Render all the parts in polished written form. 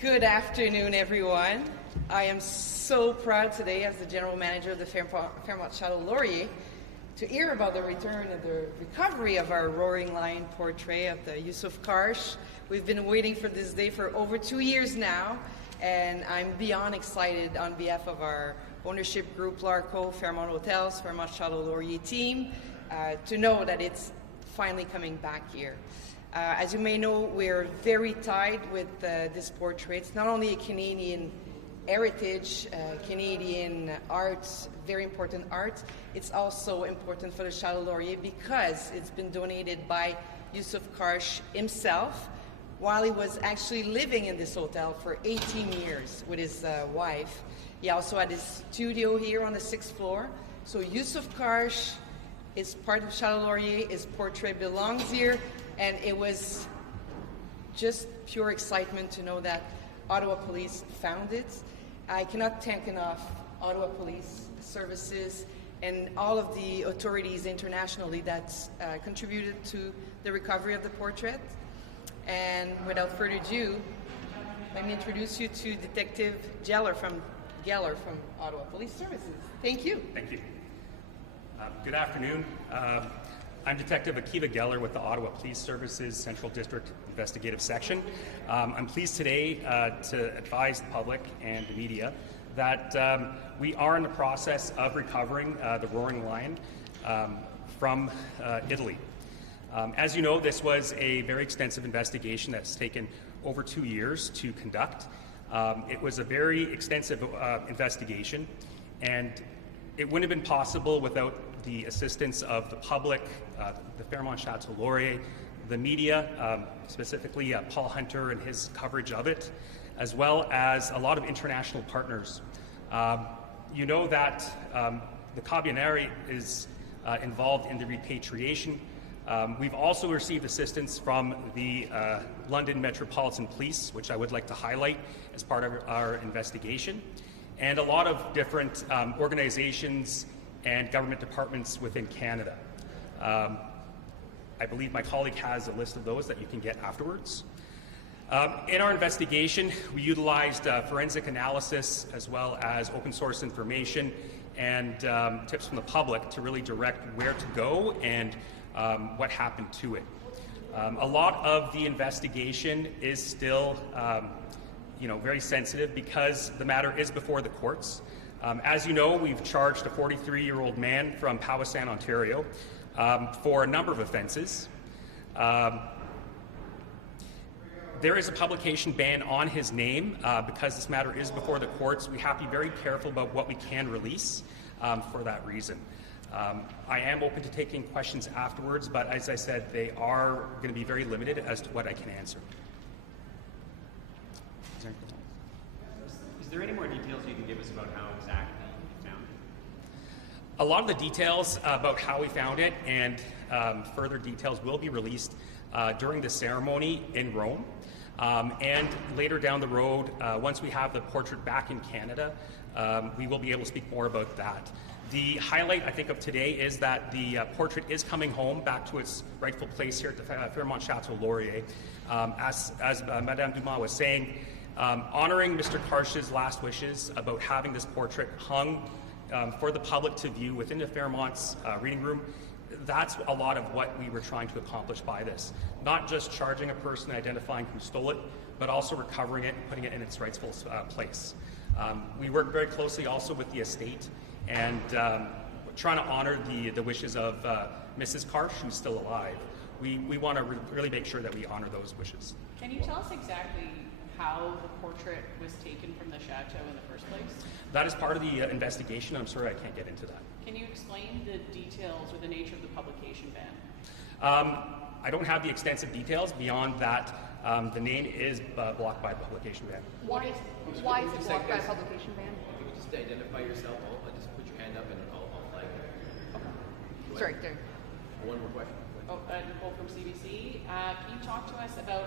Good afternoon, everyone. I am so proud today, as the General Manager of the Fairmont Chateau Laurier, to hear about the return and the recovery of our Roaring Lion portrait of the Yusuf Karsh. We've been waiting for this day for over 2 years now, and I'm beyond excited on behalf of our ownership group, Larco, Fairmont Hotels, Fairmont Chateau Laurier team, to know that it's finally coming back here. As you may know, we're very tied with this portrait. It's not only a Canadian heritage, Canadian art, very important art, it's also important for the Chateau Laurier because it's been donated by Yusuf Karsh himself while he was actually living in this hotel for 18 years with his wife. He also had his studio here on the 6th floor. So Yusuf Karsh is part of Chateau Laurier, his portrait belongs here, and it was just pure excitement to know that Ottawa Police found it. I cannot thank enough Ottawa Police Services and all of the authorities internationally that contributed to the recovery of the portrait. And without further ado, let me introduce you to Detective Geller from Ottawa Police Services. Thank you. Thank you. Good afternoon. I'm Detective Akiva Geller with the Ottawa Police Services Central District Investigative Section. I'm pleased today to advise the public and the media that we are in the process of recovering the Roaring Lion from Italy. As you know, this was a very extensive investigation that's taken over 2 years to conduct. It was a very extensive investigation, and it wouldn't have been possible without the assistance of the public, the Fairmont Chateau Laurier, the media, specifically Paul Hunter and his coverage of it, as well as a lot of international partners. You know that the Carabinieri is involved in the repatriation. We've also received assistance from the London Metropolitan Police, which I would like to highlight as part of our investigation, and a lot of different organizations and government departments within Canada. I believe my colleague has a list of those that you can get afterwards. In our investigation, we utilized forensic analysis as well as open source information and tips from the public to really direct where to go and what happened to it. A lot of the investigation is still very sensitive because the matter is before the courts. As you know, we've charged a 43-year-old man from Powassan, Ontario, for a number of offenses. There is a publication ban on his name because this matter is before the courts. We have to be very careful about what we can release for that reason. I am open to taking questions afterwards, but as I said, they are going to be very limited as to what I can answer. Is there any more details you can give us about how exactly you found it? A lot of the details about how we found it and further details will be released during the ceremony in Rome. And later down the road, once we have the portrait back in Canada, we will be able to speak more about that. The highlight, I think, of today is that the portrait is coming home back to its rightful place here at the Fairmont Chateau Laurier. As Madame Dumas was saying, honoring Mr. Karsh's last wishes about having this portrait hung for the public to view within the Fairmont's reading room, that's a lot of what we were trying to accomplish by this. Not just charging a person, identifying who stole it, but also recovering it and putting it in its rightful place. We work very closely also with the estate and trying to honor the wishes of Mrs. Karsh, who's still alive. We want to really make sure that we honor those wishes. Can you tell us exactly how the portrait was taken from the chateau in the first place? That is part of the investigation. I'm sorry I can't get into that. Can you explain the details or the nature of the publication ban? I don't have the extensive details beyond that. The name is blocked by the publication ban. Why is it blocked by a publication ban? If you could just identify yourself, just put your hand up and I'll flag it. Okay. Sorry, there. One more question. Nicole from CBC. Can you talk to us about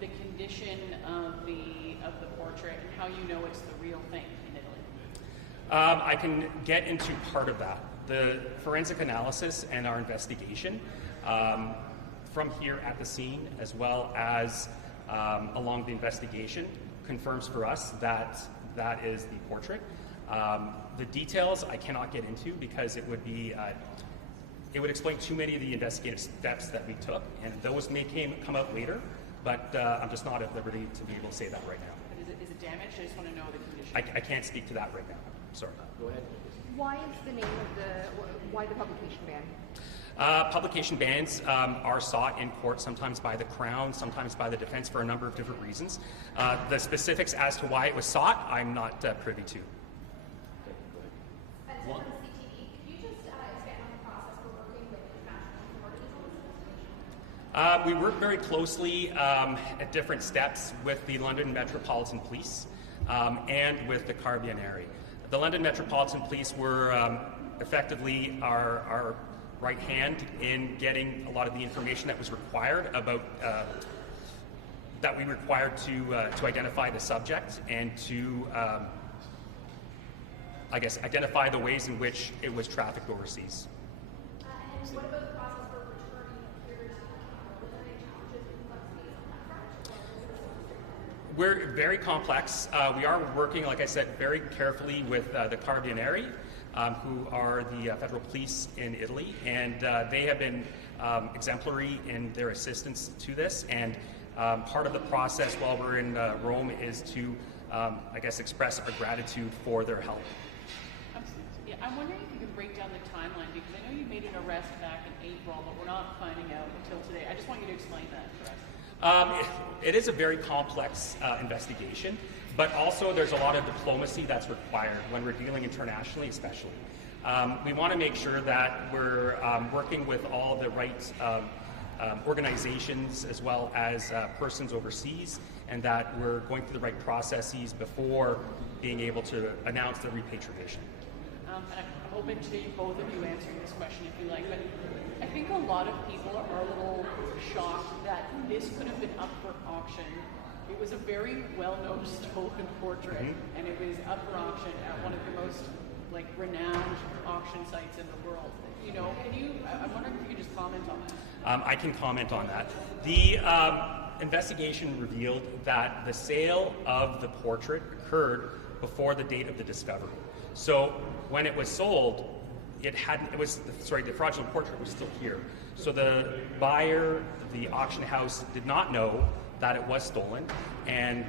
the condition of the portrait and how you know it's the real thing in Italy? I can get into part of that. The forensic analysis and our investigation from here at the scene, as well as along the investigation, confirms for us that that is the portrait. The details I cannot get into because it would be it would explain too many of the investigative steps that we took, and those may come out later, but I'm just not at liberty to be able to say that right now. But is it damaged? I just want to know the condition. I can't speak to that right now. Sorry. Go ahead. Why is the name of why the publication ban? Publication bans are sought in court sometimes by the Crown, sometimes by the defense for a number of different reasons. The specifics as to why it was sought, I'm not privy to. From CTV, could you just expand on the process for working with international authorities on this investigation? We work very closely at different steps with the London Metropolitan Police and with the Carabinieri. The London Metropolitan Police were effectively our right hand in getting a lot of the information that was required about that we required to identify the subject and to I guess identify the ways in which it was trafficked overseas. And what about the process for returning peers? Were there any challenges and complexities on that front? We're very complex. We are working, like I said, very carefully with the Carabinieri, who are the federal police in Italy, and they have been exemplary in their assistance to this. And part of the process while we're in Rome is to, I guess, express our gratitude for their help. Yeah, I'm wondering if you could break down the timeline, because I know you made an arrest back in April, but we're not finding out until today. I just want you to explain that for us. It is a very complex investigation, but also there's a lot of diplomacy that's required when we're dealing internationally, especially. We want to make sure that we're working with all the right organizations as well as persons overseas, and that we're going through the right processes before being able to announce the repatriation. And I'm open to both of you answering this question if you like, but I think a lot of people are a little shocked that this could have been up for auction. It was a very well-known stolen portrait, and it was up for auction at one of the most renowned auction sites in the world. You know, I'm wondering if you could just comment on that. I can comment on that. The investigation revealed that the sale of the portrait occurred before the date of the discovery. So when it was sold, the fraudulent portrait was still here. So the buyer, the auction house, did not know that it was stolen, and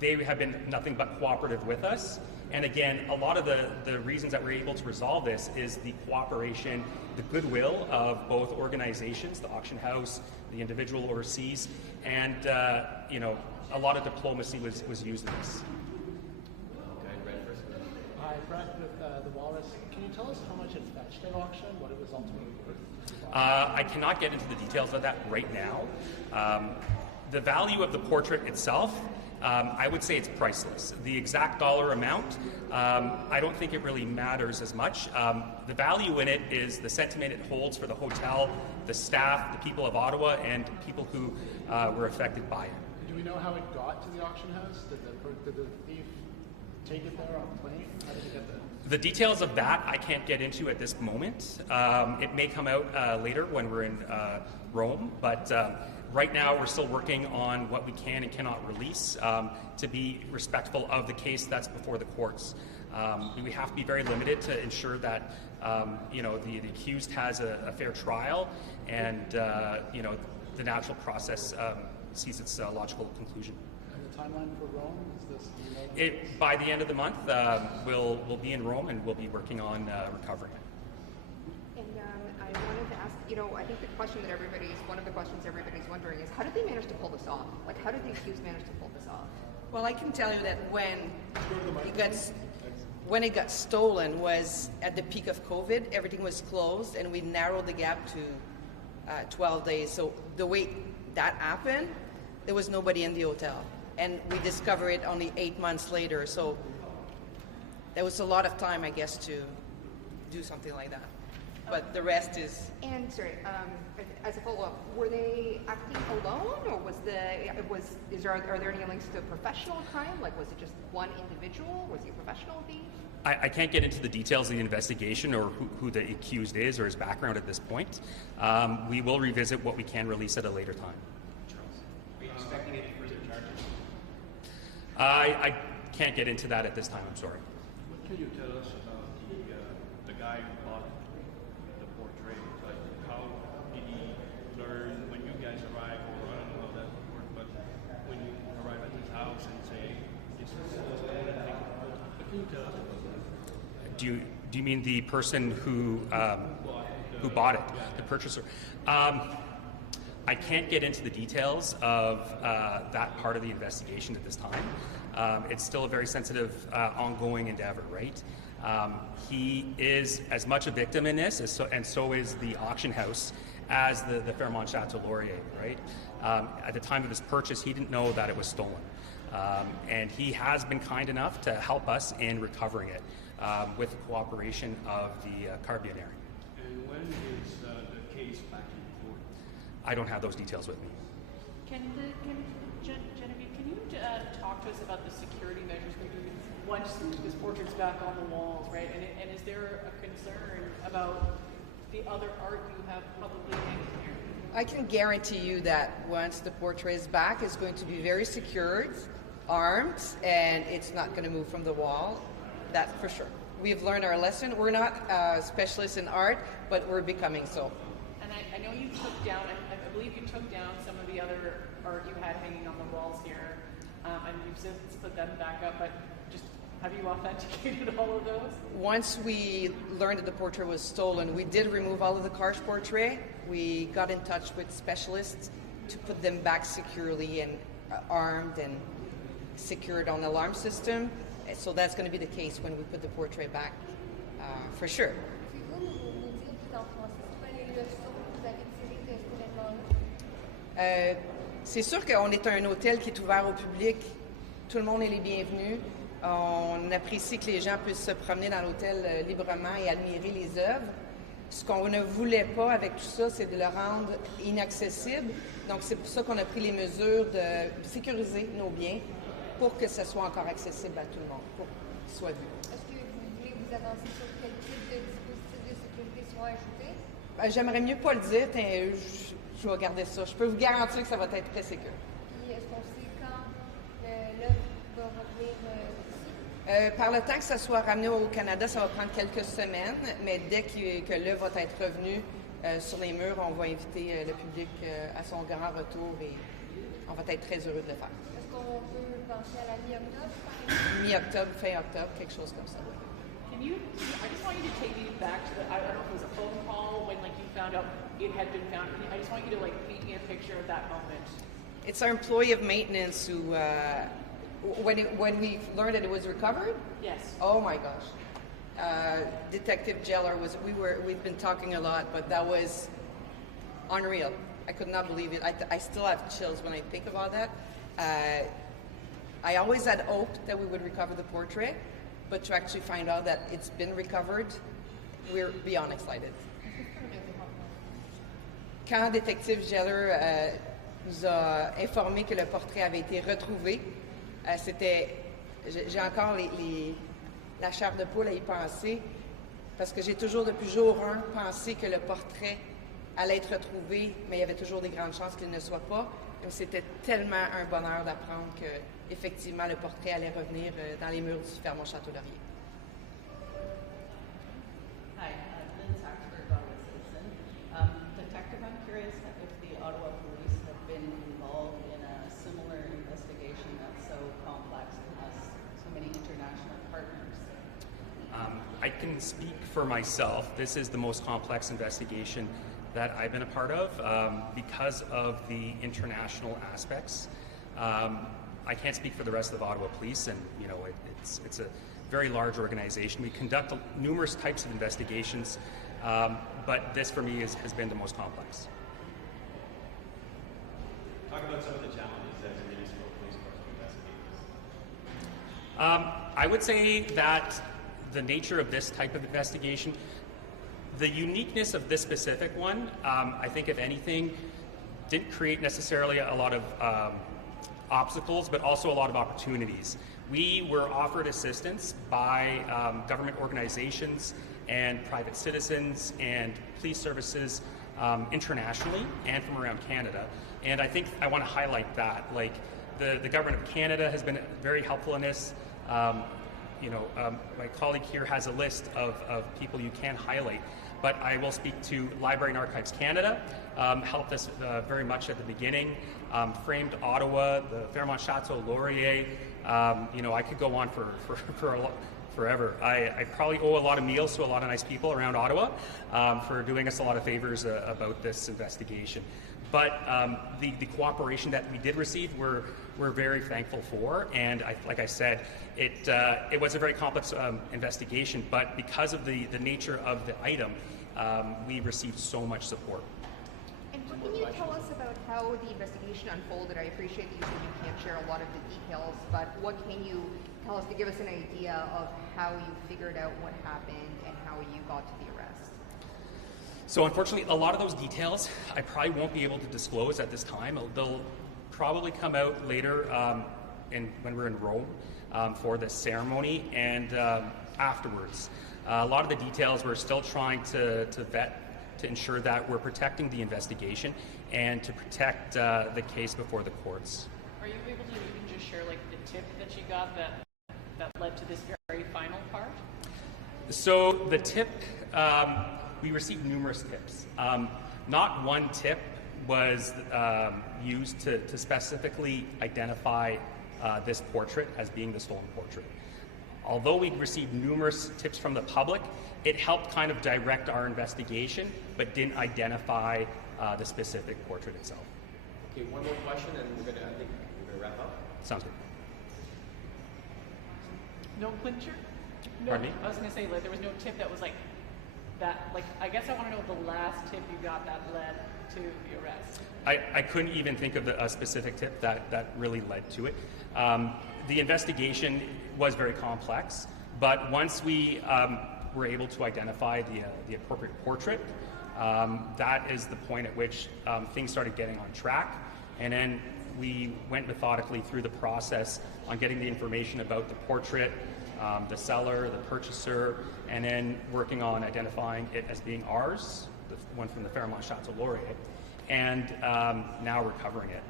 they have been nothing but cooperative with us. And again, a lot of the reasons that we're able to resolve this is the cooperation, the goodwill of both organizations, the auction house, the individual overseas, and a lot of diplomacy was used in this. Hi, Brett with the Walrus. Can you tell us how much it fetched at auction, what it was ultimately worth? I cannot get into the details of that right now. The value of the portrait itself, I would say it's priceless. The exact dollar amount, I don't think it really matters as much. The value in it is the sentiment it holds for the hotel, the staff, the people of Ottawa, and people who were affected by it. Do we know how it got to the auction house? Did the thief take it there on a plane? How did it get there? The details of that I can't get into at this moment. It may come out later when we're in Rome, but right now we're still working on what we can and cannot release to be respectful of the case that's before the courts. We have to be very limited to ensure that the accused has a fair trial, and the natural process sees its logical conclusion. And the timeline for Rome, is this? Do you know that? By the end of the month, we'll be in Rome and we'll be working on recovering it. And I wanted to ask, I think one of the questions everybody's wondering is, how did they manage to pull this off? How did the accused manage to pull this off? Well, I can tell you that when it got stolen was at the peak of COVID. Everything was closed, and we narrowed the gap to 12 days. So the way that happened, there was nobody in the hotel, and we discovered it only 8 months later. So there was a lot of time, I guess, to do something like that. But the rest is... And sorry, as a follow-up, were they acting alone, or are there any links to professional crime? Was it just one individual? Was he a professional thief? I can't get into the details of the investigation or who the accused is or his background at this point. We will revisit what we can release at a later time. Charles, are you expecting any further I can't get into that at this time, I'm sorry. What can you tell us about the guy who bought the portrait? Like, how did he learn when you guys arrive, or I don't know how that worked, but when you arrive at his house and say, this is stolen, what can you tell us about that? Do you mean the person who bought it, the purchaser? I can't get into the details of that part of the investigation at this time. It's still a very sensitive, ongoing endeavor, right? He is as much a victim in this, and so is the auction house, as the Fairmont Chateau Laurier, right? At the time of his purchase, he didn't know that it was stolen. And he has been kind enough to help us in recovering it with the cooperation of the Carbonnier. And when is the case back in court? I don't have those details with me. Genevieve, can you talk to us about the security measures going to be once this portrait's back on the walls, right? And is there a concern about the other art you have probably hanging here? I can guarantee you that once the portrait is back, it's going to be very secured, armed, and it's not going to move from the wall. That's for sure. We've learned our lesson. We're not specialists in art, but we're becoming so. And I know you took down, I believe you took down some of the other art you had hanging on the walls here, and you've since put them back up, but just have you authenticated all of those? Once we learned that the portrait was stolen, we did remove all of the Karsh portrait. We got in touch with specialists to put them back securely and armed and secured on the alarm system. So that's going to be the case when we put the portrait back, for sure. Pouvez-vous nous dire plus en français, c'est quoi les leçons que vous avez tirées de cet événement-là? C'est sûr qu'on est un hôtel qui est ouvert au public. Tout le monde est les bienvenus. On apprécie que les gens puissent se promener dans l'hôtel librement et admirer les œuvres. Ce qu'on ne voulait pas avec tout ça, c'est de le rendre inaccessible. Donc, c'est pour ça qu'on a pris les mesures de sécuriser nos biens pour que ce soit encore accessible à tout le monde, pour qu'il soit vu. Est-ce que vous voulez vous avancer sur quel type de dispositifs de sécurité sont ajoutés? J'aimerais mieux pas le dire, je vais garder ça. Je peux vous garantir que ça va être très sécur. Puis est-ce qu'on sait quand l'œuvre va revenir ici? Par le temps que ça soit ramené au Canada, ça va prendre quelques semaines, mais dès que l'œuvre va être revenue sur les murs, on va inviter le public à son grand retour et on va être très heureux de le faire. Est-ce qu'on peut penser à la mi-octobre, par exemple? Mi-octobre, fin octobre, quelque chose comme ça. I just want you to take me back to I don't know if it was a phone call when like you found out it had been found. I just want you to like paint me a picture of that moment. It's our employee of maintenance who, when we learned that it was recovered, Yes. oh my gosh. Detective Jeller we've been talking a lot, but that was unreal. I could not believe it. I still have chills when I think about that. I always had hoped that we would recover the portrait, but to actually find out that it's been recovered, we're beyond excited. Quand Détective Jeller nous a informé que le portrait avait été retrouvé, j'ai encore la chair de poule à y penser, parce que j'ai toujours, depuis jour 1, pensé que le portrait allait être retrouvé, mais il y avait toujours des grandes chances qu'il ne soit pas. Et c'était tellement un bonheur d'apprendre que, effectivement, le portrait allait revenir dans les murs du Fairmont Chateau Laurier. Hi, Lynn Saxberg, Ottawa citizen. Detective, I'm curious if the Ottawa police have been involved in a similar investigation that's so complex and has so many international partners. I can speak for myself. This is the most complex investigation that I've been a part of because of the international aspects. I can't speak for the rest of Ottawa Police, and you know it's a very large organization. We conduct numerous types of investigations, but this for me has been the most complex. Talk about some of the challenges as a municipal police force to investigate this. I would say that the nature of this type of investigation, the uniqueness of this specific one, I think if anything, didn't create necessarily a lot of obstacles, but also a lot of opportunities. We were offered assistance by government organizations and private citizens and police services internationally and from around Canada. And I think I want to highlight that. Like, the government of Canada has been very helpful in this. My colleague here has a list of people you can highlight, but I will speak to Library and Archives Canada, helped us very much at the beginning. Framed Ottawa, the Fairmont Chateau Laurier. I could go on forever. I probably owe a lot of meals to a lot of nice people around Ottawa for doing us a lot of favors about this investigation. But the cooperation that we did receive, we're very thankful for. And like I said, it was a very complex investigation, but because of the nature of the item, we received so much support. And what can you tell us about how the investigation unfolded? I appreciate that you said you can't share a lot of the details, but what can you tell us to give us an idea of how you figured out what happened and how you got to the arrest? So unfortunately, a lot of those details I probably won't be able to disclose at this time. They'll probably come out later when we're in Rome for the ceremony and afterwards. A lot of the details we're still trying to vet to ensure that we're protecting the investigation and to protect the case before the courts. Are you able to even just share like the tip that you got that led to this very final part? So the tip, we received numerous tips. Not one tip was used to specifically identify this portrait as being the stolen portrait. Although we received numerous tips from the public, it helped kind of direct our investigation, but didn't identify the specific portrait itself. Okay, one more question, and I think we're gonna wrap up. Sounds good. No clincher? No. Pardon me? I was gonna say like there was no tip that was like that. Like I guess I want to know the last tip you got that led to the arrest. I couldn't even think of a specific tip that really led to it. The investigation was very complex, but once we were able to identify the appropriate portrait, that is the point at which things started getting on track. And then we went methodically through the process on getting the information about the portrait, the seller, the purchaser, and then working on identifying it as being ours, the one from the Fairmont Chateau Laurier, and now recovering it.